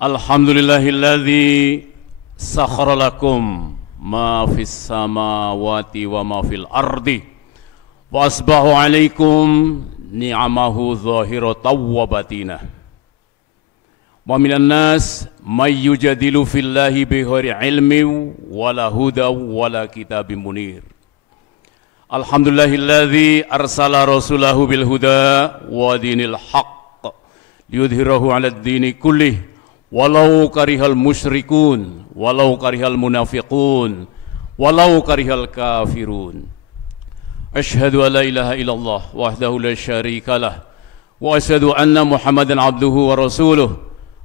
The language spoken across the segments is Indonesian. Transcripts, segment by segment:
Alhamdulillahilladzi sakhkhara lakum ma fis samawati wa ma fil ardi wa asbahu alaikum ni'amahu zahiratan wa batinah wa minan nas may yujadilu fillahi bighairi ilmin wala huda wala kitabim munir. Alhamdulillahilladzi arsala rasulahu bil huda wa dinil haqq liyudhhirahu 'alad dini kullih walau karihal musyrikun walau karihal munafiqun walau karihal kafirun. Asyhadu an la ilaha illallah wahdahu la syarikalah wa asyhadu anna Muhammadan abduhu wa rasuluh.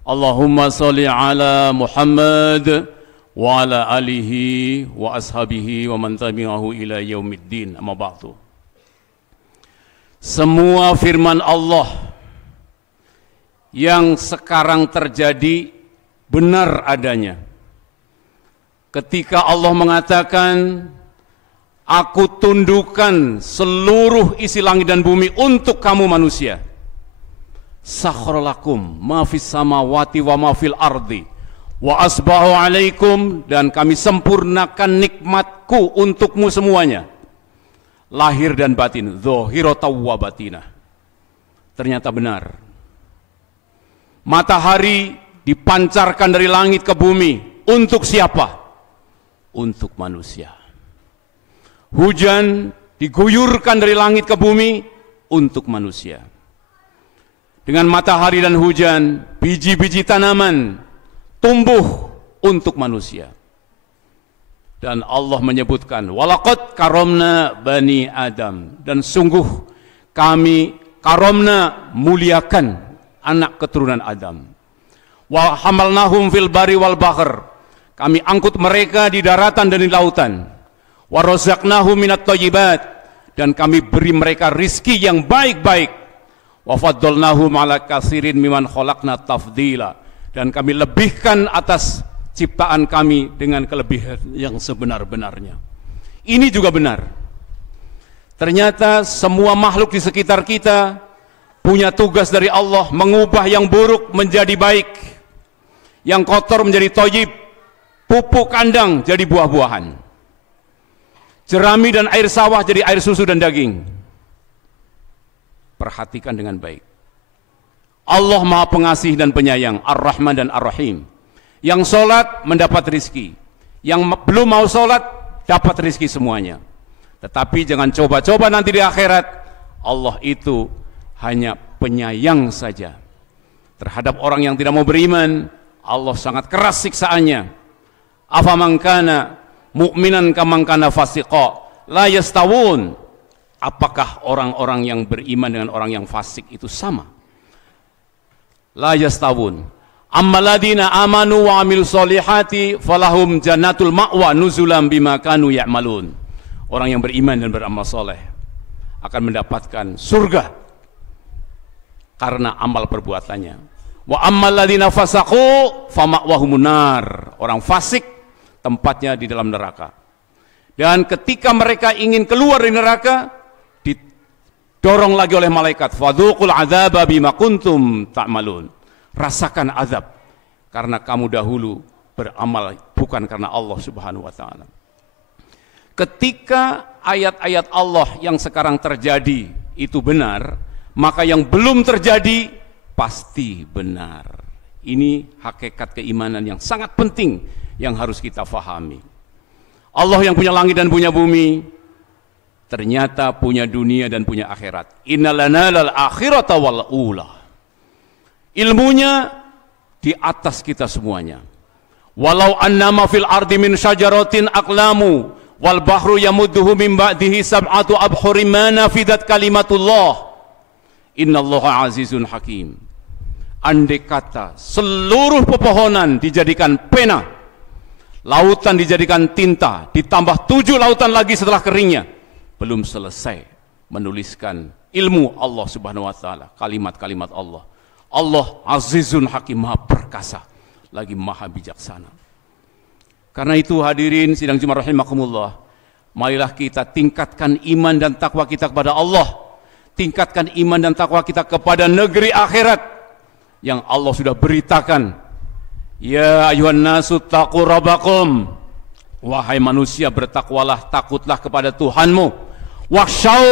Allahumma shalli ala Muhammad wa ala alihi wa ashabihi wa man tabi'ahu ila yaumiddin. Amma ba'du. Semua firman Allah yang sekarang terjadi benar adanya. Ketika Allah mengatakan, aku tundukkan seluruh isi langit dan bumi untuk kamu manusia. Sakhkhara lakum ma fis samawati wa ma fil ardi wa asbahu alaikum, dan kami sempurnakan nikmatku untukmu semuanya, lahir dan batin, zahiratan wa batinah. Ternyata benar. Matahari dipancarkan dari langit ke bumi untuk siapa? Untuk manusia. Hujan diguyurkan dari langit ke bumi untuk manusia. Dengan matahari dan hujan, biji-biji tanaman tumbuh untuk manusia. Dan Allah menyebutkan, walaqad karamna bani Adam, dan sungguh kami karamna, muliakan anak keturunan Adam. Wa hamalnahum fil bari wal bahr, kami angkut mereka di daratan dan di lautan. Wa razaqnahum minat thayyibat, dan kami beri mereka rizki yang baik-baik. Wa faddalnahum ala katsirin mimman khalaqna tafdila, dan kami lebihkan atas ciptaan kami dengan kelebihan yang sebenar-benarnya. Ini juga benar. Ternyata semua makhluk di sekitar kita punya tugas dari Allah mengubah yang buruk menjadi baik, yang kotor menjadi thayyib, pupuk kandang jadi buah-buahan, jerami dan air sawah jadi air susu dan daging. Perhatikan dengan baik. Allah Maha Pengasih dan Penyayang, Ar-Rahman dan Ar-Rahim. Yang sholat mendapat rizki, yang belum mau sholat dapat rizki semuanya. Tetapi jangan coba-coba nanti di akhirat. Allah itu hanya penyayang saja. Terhadap orang yang tidak mau beriman, Allah sangat keras siksaannya. Afaman kana mu'minan kaman kana fasiqa la yastawun. Apakah orang-orang yang beriman dengan orang yang fasik itu sama? La yastawun. Ammaladina amanu wa amil solihati falahum jannatul ma'wa nuzulam bima kanu ya'malun. Orang yang beriman dan beramal soleh akan mendapatkan surga karena amal perbuatannya. Wa ammal ladzina fasaqu fama'wahumun nar. Orang fasik tempatnya di dalam neraka. Dan ketika mereka ingin keluar dari neraka, didorong lagi oleh malaikat, fadzuqul adzaba bima kuntum ta'malun. Rasakan azab karena kamu dahulu beramal bukan karena Allah Subhanahu wa taala. Ketika ayat-ayat Allah yang sekarang terjadi itu benar, maka yang belum terjadi pasti benar. Ini hakikat keimanan yang sangat penting yang harus kita fahami. Allah yang punya langit dan punya bumi ternyata punya dunia dan punya akhirat. Innalana lal akhirata wal ula. Ilmunya di atas kita semuanya. Walau annama fil ardi min syajaratin aqlamu wal bahru yamudduhu min ba'dihi sab'atu abhurim ma nafidat kalimatullah. Innallaha azizun hakim. Andai kata seluruh pepohonan dijadikan pena, lautan dijadikan tinta, ditambah 7 lautan lagi setelah keringnya, belum selesai menuliskan ilmu Allah Subhanahu wa taala, kalimat-kalimat Allah. Allah azizun hakim, maha perkasa, lagi maha bijaksana. Karena itu hadirin sidang Jumat rahimakumullah, marilah kita tingkatkan iman dan takwa kita kepada Allah. Tingkatkan iman dan takwa kita kepada negeri akhirat. yang Allah sudah beritakan. Ya ayuhan nasu taqu rabbakum, wahai manusia bertakwalah, takutlah kepada Tuhanmu. Wakhshaw,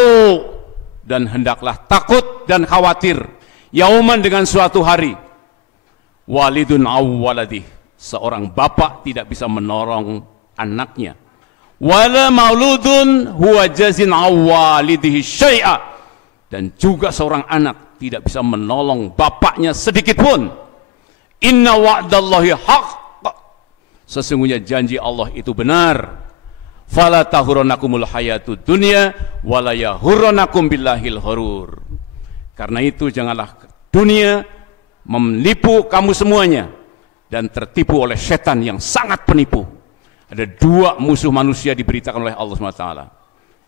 dan hendaklah takut dan khawatir. Yauman, dengan suatu hari. Walidun awwaladih, seorang bapak tidak bisa menolong anaknya. Wala mauludun huwa jazin awwalidihi syai'a, dan juga seorang anak tidak bisa menolong bapaknya sedikit pun. Inna wa'dallahi haqq, sesungguhnya janji Allah itu benar. Fala tahuranakumul hayatud dunya wala yahuranakum billahil ghurur. Karena itu janganlah dunia menipu kamu semuanya dan tertipu oleh setan yang sangat penipu. Ada dua musuh manusia diberitakan oleh Allah SWT,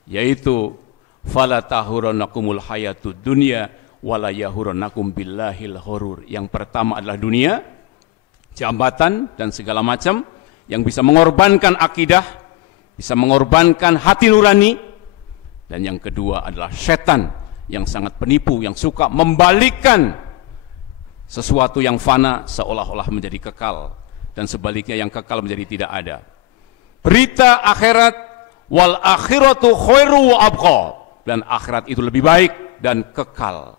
yaitu fala tahuranakumul hayatud dunya wala yahuranakum billahil ghurur. Yang pertama adalah dunia, jabatan dan segala macam yang bisa mengorbankan akidah, bisa mengorbankan hati nurani. Dan yang kedua adalah setan yang sangat penipu, yang suka membalikkan sesuatu yang fana seolah-olah menjadi kekal, dan sebaliknya yang kekal menjadi tidak ada. Berita akhirat, wal akhiratu khairu wa abqa, dan akhirat itu lebih baik dan kekal.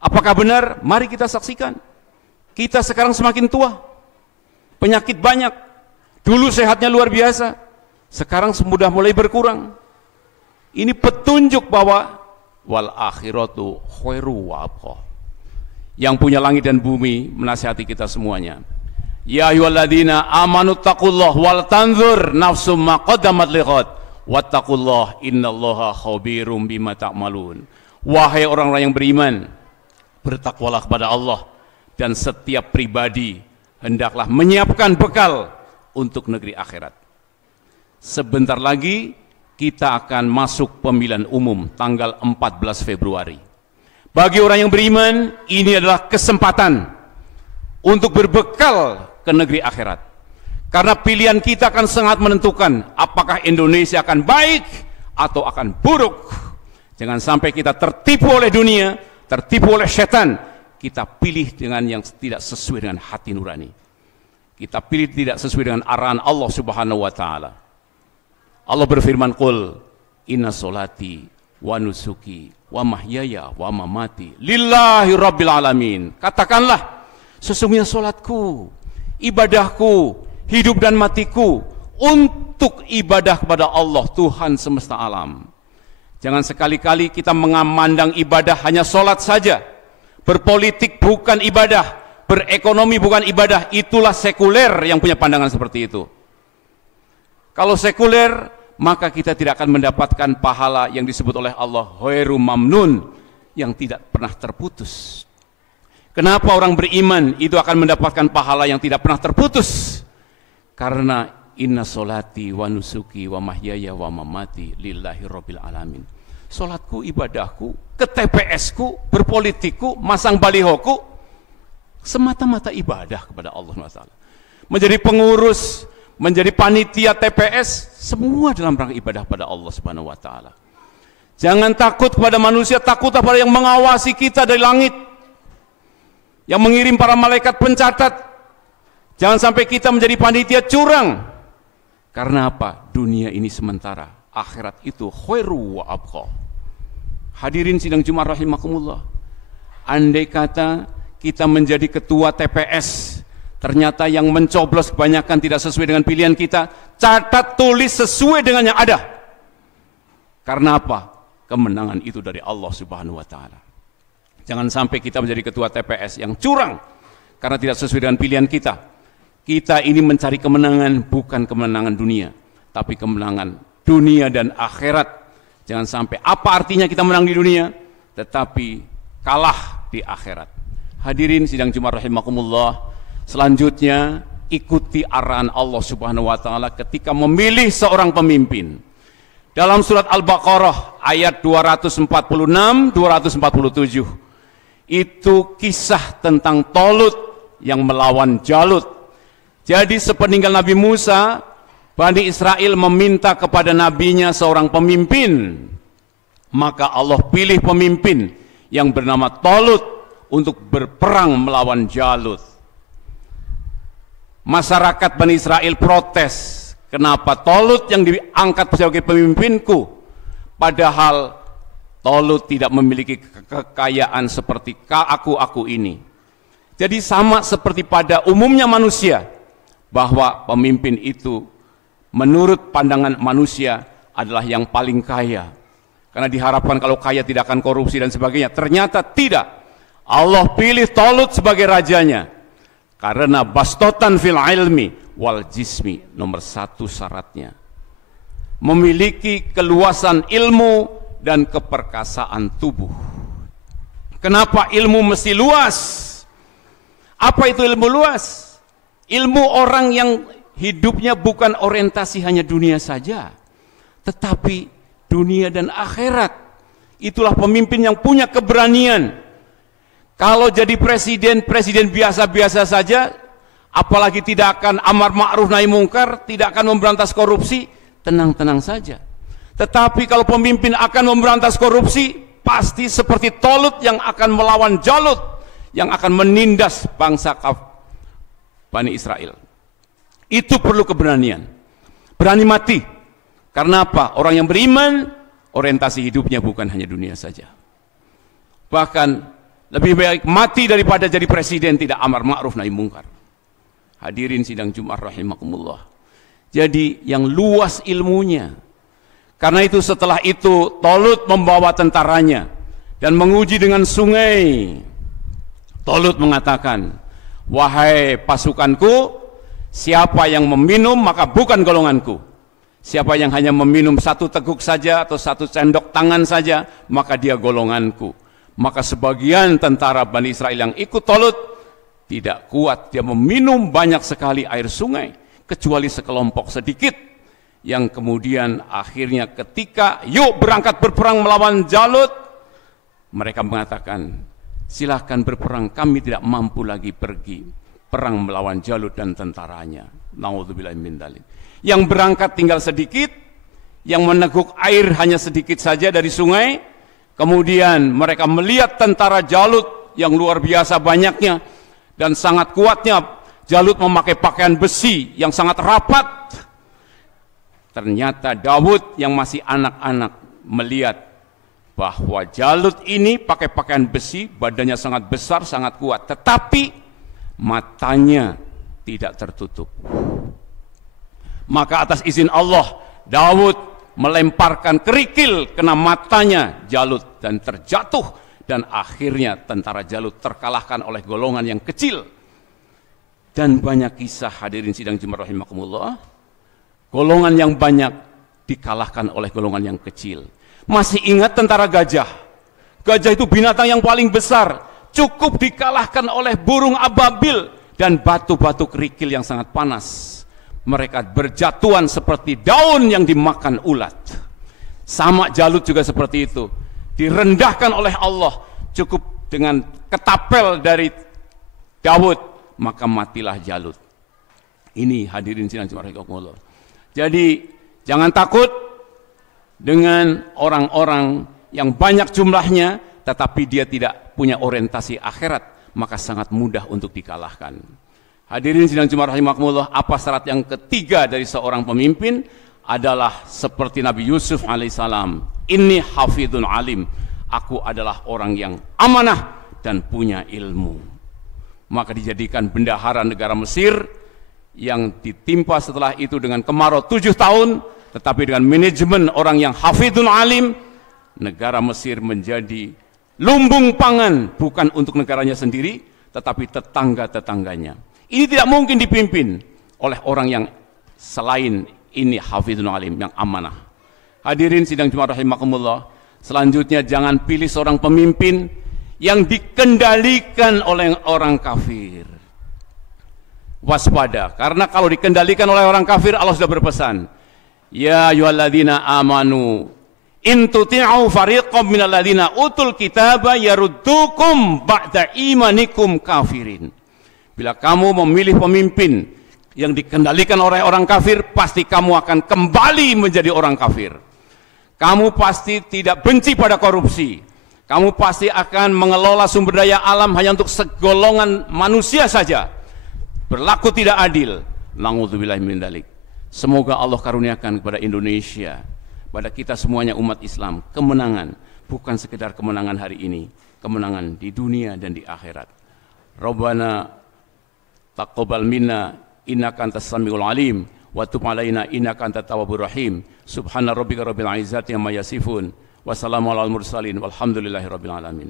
Apakah benar? Mari kita saksikan. Kita sekarang semakin tua, penyakit banyak. Dulu sehatnya luar biasa, sekarang sudah mulai berkurang. Ini petunjuk bahwa wal akhiratu khairu wa abqa. Yang punya langit dan bumi menasihati kita semuanya. Ya ayyuhalladzina amanu taqullah wal tanzur nafsum ma qaddamat lighad wattaqullah innallaha khabirum bima ta'malun. Wahai orang-orang yang beriman, bertakwalah kepada Allah, dan setiap pribadi hendaklah menyiapkan bekal untuk negeri akhirat. Sebentar lagi kita akan masuk pemilihan umum tanggal 14 Februari. Bagi orang yang beriman, ini adalah kesempatan untuk berbekal ke negeri akhirat. Karena pilihan kita akan sangat menentukan apakah Indonesia akan baik atau akan buruk. Jangan sampai kita tertipu oleh dunia, tertipu oleh setan. Kita pilih dengan yang tidak sesuai dengan hati nurani. Kita pilih tidak sesuai dengan arahan Allah Subhanahu wa taala. Allah berfirman, "Qul inna sholati wa nusuki wa mahyaya wa mamati lillahi rabbil alamin." Katakanlah, sesungguhnya salatku, ibadahku, hidup dan matiku untuk ibadah kepada Allah, Tuhan semesta alam. Jangan sekali-kali kita memandang ibadah hanya salat saja. Berpolitik bukan ibadah, berekonomi bukan ibadah. Itulah sekuler yang punya pandangan seperti itu. Kalau sekuler, maka kita tidak akan mendapatkan pahala yang disebut oleh Allah khairu mamnun, yang tidak pernah terputus. Kenapa orang beriman itu akan mendapatkan pahala yang tidak pernah terputus? Karena inna sholati wa nusuki wa mahyaya wa mamati lillahi rabbil alamin. Salatku, ibadahku, ke TPS-ku, berpolitikku, masang balihoku, semata-mata ibadah kepada Allah SWT. Menjadi pengurus, menjadi panitia TPS, semua dalam rangka ibadah pada Allah Subhanahu wa taala. Jangan takut kepada manusia, takutlah pada yang mengawasi kita dari langit, yang mengirim para malaikat pencatat. Jangan sampai kita menjadi panitia curang. Karena apa? Dunia ini sementara, akhirat itu khairu wa abqa. Hadirin sidang Jumat rahimakumullah. Andai kata kita menjadi ketua TPS, ternyata yang mencoblos kebanyakan tidak sesuai dengan pilihan kita, catat tulis sesuai dengan yang ada. Karena apa? Kemenangan itu dari Allah Subhanahu wa taala. Jangan sampai kita menjadi ketua TPS yang curang karena tidak sesuai dengan pilihan kita. Kita ini mencari kemenangan, bukan kemenangan dunia, tapi kemenangan dunia dan akhirat. Jangan sampai apa artinya kita menang di dunia tetapi kalah di akhirat. Hadirin sidang Jumat rahimakumullah. Selanjutnya, ikuti arahan Allah Subhanahu wa taala ketika memilih seorang pemimpin. Dalam surat Al-Baqarah ayat 246 247, itu kisah tentang Talut yang melawan Jalut. Jadi sepeninggal Nabi Musa, Bani Israel meminta kepada nabinya seorang pemimpin. Maka Allah pilih pemimpin yang bernama Talut untuk berperang melawan Jalut. Masyarakat Bani Israel protes, kenapa Tolut yang diangkat sebagai pemimpinku, padahal Tolut tidak memiliki kekayaan seperti aku ini. Jadi sama seperti pada umumnya manusia, bahwa pemimpin itu menurut pandangan manusia adalah yang paling kaya. Karena diharapkan kalau kaya tidak akan korupsi dan sebagainya. Ternyata tidak. Allah pilih Tolut sebagai rajanya. Karena bastotan fil ilmi wal jismi, nomor 1 syaratnya. Memiliki keluasan ilmu dan keperkasaan tubuh. Kenapa ilmu mesti luas? Apa itu ilmu luas? Ilmu orang yang hidupnya bukan orientasi hanya dunia saja, tetapi dunia dan akhirat. Itulah pemimpin yang punya keberanian. Kalau jadi presiden biasa-biasa saja, apalagi tidak akan amar ma'ruf nahi mungkar, tidak akan memberantas korupsi, tenang-tenang saja. Tetapi kalau pemimpin akan memberantas korupsi, pasti seperti Tolut yang akan melawan Jalut, yang akan menindas bangsa Bani Israel. Itu perlu keberanian. Berani mati. Karena apa? Orang yang beriman, orientasi hidupnya bukan hanya dunia saja. Bahkan lebih baik mati daripada jadi presiden tidak amar ma'ruf nahi mungkar. Hadirin sidang Jumat rahimakumullah. Jadi yang luas ilmunya. Karena itu setelah itu Tolut membawa tentaranya dan menguji dengan sungai. Tolut mengatakan, wahai pasukanku, siapa yang meminum maka bukan golonganku. Siapa yang hanya meminum 1 teguk saja atau 1 sendok tangan saja, maka dia golonganku. Maka sebagian tentara Bani Israel yang ikut Tolut tidak kuat, dia meminum banyak sekali air sungai, kecuali sekelompok sedikit yang kemudian akhirnya ketika yuk berangkat berperang melawan Jalut, mereka mengatakan, silahkan berperang, kami tidak mampu lagi pergi perang melawan Jalut dan tentaranya. Naudzubillah min dzalik. Yang berangkat tinggal sedikit, yang meneguk air hanya sedikit saja dari sungai. Kemudian mereka melihat tentara Jalut yang luar biasa banyaknya dan sangat kuatnya. Jalut memakai pakaian besi yang sangat rapat. Ternyata Daud yang masih anak-anak melihat bahwa Jalut ini pakai pakaian besi, badannya sangat besar, sangat kuat, tetapi matanya tidak tertutup. Maka atas izin Allah, Daud melemparkan kerikil kena matanya Jalut dan terjatuh, dan akhirnya tentara Jalut terkalahkan oleh golongan yang kecil. Dan banyak kisah, hadirin sidang Jumat rahimakumullah, golongan yang banyak dikalahkan oleh golongan yang kecil. Masih ingat tentara gajah? Gajah itu binatang yang paling besar, cukup dikalahkan oleh burung ababil dan batu-batu kerikil yang sangat panas. Mereka berjatuhan seperti daun yang dimakan ulat. Sama Jalut juga seperti itu. Direndahkan oleh Allah, cukup dengan ketapel dari Daud, maka matilah Jalut. Ini hadirin sidang Jumat rahimakumullah. Jadi jangan takut dengan orang-orang yang banyak jumlahnya, tetapi dia tidak punya orientasi akhirat, maka sangat mudah untuk dikalahkan. Hadirin sidang Jumat rahimakumullah, apa syarat yang ketiga dari seorang pemimpin? Adalah seperti Nabi Yusuf alaihissalam. Inni hafidun alim. Aku adalah orang yang amanah dan punya ilmu. Maka dijadikan bendahara negara Mesir yang ditimpa setelah itu dengan kemarau 7 tahun, tetapi dengan manajemen orang yang hafidun alim, negara Mesir menjadi lumbung pangan, bukan untuk negaranya sendiri, tetapi tetangga-tetangganya. Ini tidak mungkin dipimpin oleh orang yang selain ini hafidun alim, yang amanah. Hadirin sidang Jumat rahimakumullah, selanjutnya jangan pilih seorang pemimpin yang dikendalikan oleh orang kafir. Waspada, karena kalau dikendalikan oleh orang kafir, Allah sudah berpesan, ya ayyuhalladzina amanu in tuti'u fariqam minal ladzina utul kitaba yaruddukum ba'da imanikum kafirin. Bila kamu memilih pemimpin yang dikendalikan oleh orang kafir, pasti kamu akan kembali menjadi orang kafir. Kamu pasti tidak benci pada korupsi. Kamu pasti akan mengelola sumber daya alam hanya untuk segolongan manusia saja. Berlaku tidak adil. Na'udzubillahi min dzalik. Semoga Allah karuniakan kepada Indonesia, pada kita semuanya umat Islam, kemenangan. Bukan sekedar kemenangan hari ini, kemenangan di dunia dan di akhirat. Rabbana taqabbal minna innaka antas samiul alim wa tub alaina innaka antat tawwabur rahim. Subhana rabbika rabbil izzati amma yasifun. Wassalamu alal mursalin walhamdulillahi rabbil alamin.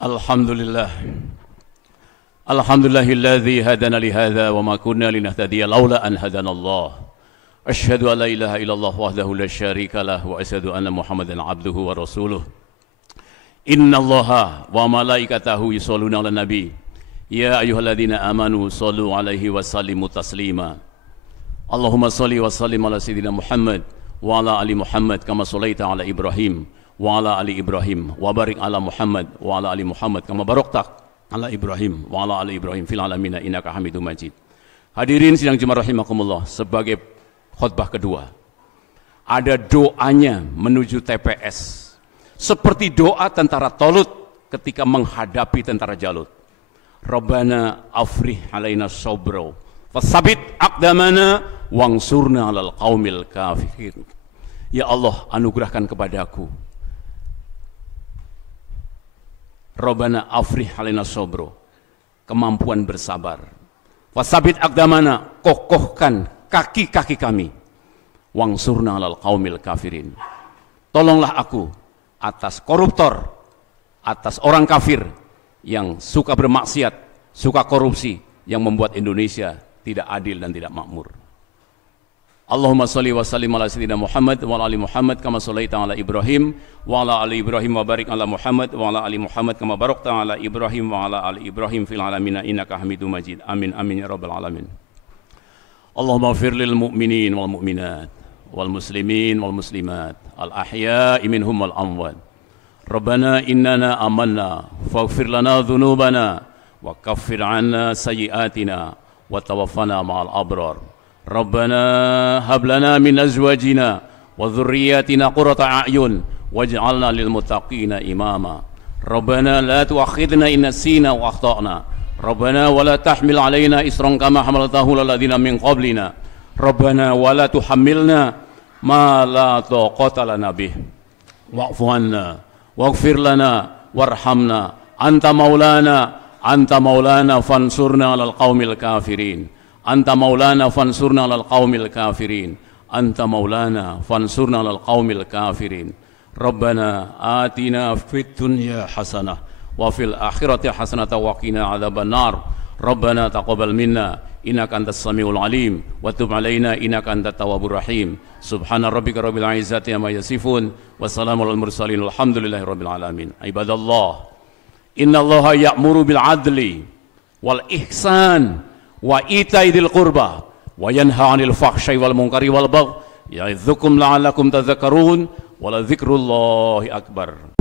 Alhamdulillah. Alhamdulillahilladzi hadana li hadza wa ma kunna linahtadiya laula an hadanallah. Asyhadu an la ilaha illallah wahdahu la syarika lah wa asyhadu anna Muhammadan abduhu wa rasuluh. Innallaha wa malaikatahu yusholluna 'alan nabi. Ya ayyuhalladzina amanu shallu 'alaihi wa sallimu taslima. Allahumma shalli wa sallim ala sayyidina Muhammad wa ala ali Muhammad kama shallaita ala Ibrahim wa ala ali Ibrahim wa barik ala Muhammad wa ala ali Muhammad kama barakta ala Ibrahim wa ala ali Ibrahim fil alamin innaka Hamidum Majid. Hadirin sidang Jumat rahimakumullah, sebagai khutbah kedua ada doanya menuju TPS, seperti doa tentara Tolut ketika menghadapi tentara Jalut. Rabbana afrih alaina sabra fasabit aqdamana wangsurna alal qaumil kafirin. Ya Allah, anugerahkan kepadaku, Rabbana afrih alaina sabra, kemampuan bersabar. Wasabit aqdamana, kokohkan kaki-kaki kami. Wangsurna alal qaumil kafirin. Tolonglah aku atas koruptor, atas orang kafir yang suka bermaksiat, suka korupsi, yang membuat Indonesia tidak adil dan tidak makmur. Allahumma shalli wa sallim ala sayyidina Muhammad wa ala ali Muhammad kama shallaita ala Ibrahim wa ala ali Ibrahim wa barik ala Muhammad wa ala ali Muhammad kama barakta ala Ibrahim wa ala ali Ibrahim fil alamin innaka Hamidum Majid. Amin amin ya rabbal alamin. Allahumma ighfir lil mu'minin wal mu'minat wal muslimin wal muslimat al ahya'i minhum wal amwat. Rabbana innana amanna faghfir lana dhunubana wa kaffir 'anna sayyi'atina wa tawaffana ma'al abrar. Rabbana hab lana min azwajina wa dhurriyyatina qurrata a'yun waj'alna lil muttaqina imama. Rabbana la tu'akhidhna in nasina wa akhtana. Rabbana wa la tahmil 'alaina isran kama hamaltahu 'alal ladzina min qablina. Rabbana wa la tuhammilna ma la taqata lana bih. Wa'fu 'anna waghfir lana warhamna anta maulana fansurna 'alal qaumil kafirin. Anta maulana fansurna 'alal qaumil kafirin. Anta maulana fansurna 'alal qaumil kafirin. Rabbana atina fid dunya hasanah wa fil akhirati hasanah wa qina adzabannar. Rabbana taqabbal minna innaka antas samiul alim wa tub alaina innaka antat tawwabur rahim. Subhana rabbika rabbil izzati amma yasifun wa salamun alal mursalin walhamdulillahi rabbil alamin. Ibadallah, innallaha ya'muru bil adli wal ihsan wa ita'i dzil qurba wa yanha 'anil fahsya'i wal munkari wal baghi ya'idzukum la'allakum tadhakkarun wa la dzikrullahi akbar.